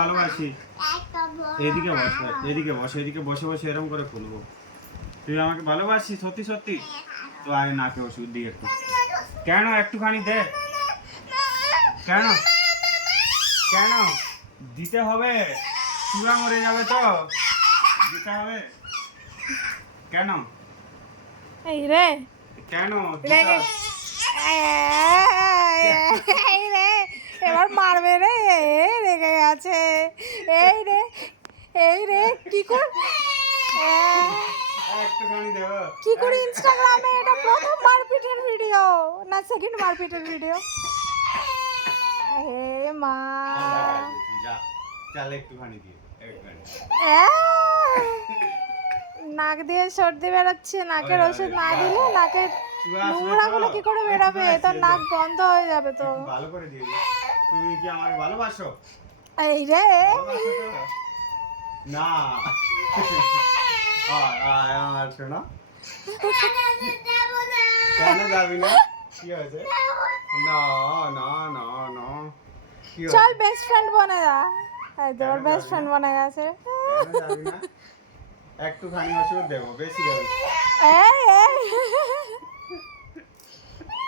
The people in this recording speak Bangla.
ভালোবাসি। এদিকে বস, এদিকে বস, এদিকে বসে বসে এরকম করে খুলবো। তুই আমাকে ভালোবাসিস সত্যি সত্যি? তো আয় নাকে ওষুধ দিই একটু। কেন একটুখানি দে? কেন কেন দিতে হবে? চূড়া মরে যাবে তো, দিতে হবে কেন? এই রে কেন রেগে এই রে এবার মারবে রে, রেগে গেছে। এই রে কি করে একটুখানি দেবো? কি করে ইনস্টাগ্রামে এটা প্রথম মারপিটের ভিডিও না সেকেন্ড মারপিটের ভিডিও? হে মা যা চল একটুখানি দিয়ে, একটুখানি। নাক দিয়ে সর্দি বেরোচ্ছে, নাকের ওষুধ না দিলে নাকের নোংরাগুলো কি করে বেরোবে? তোর নাক বন্ধ হয়ে যাবে তো। ভালো করে দিয়ে দিই। তুমি কি আমাকে ভালোবাসো? এই রে ভালোবাসো তো? না আমার শোনা, কেন যাবি না? কি হয়েছে? না না না না, কি হয়েছে? চল বেস্ট ফ্রেন্ড বনে যা। এই তোর বেস্ট ফ্রেন্ড বনে গেছে। কেন যাবি না? একটুখানি ওষুধ দেবো, বেশি দেবো। এই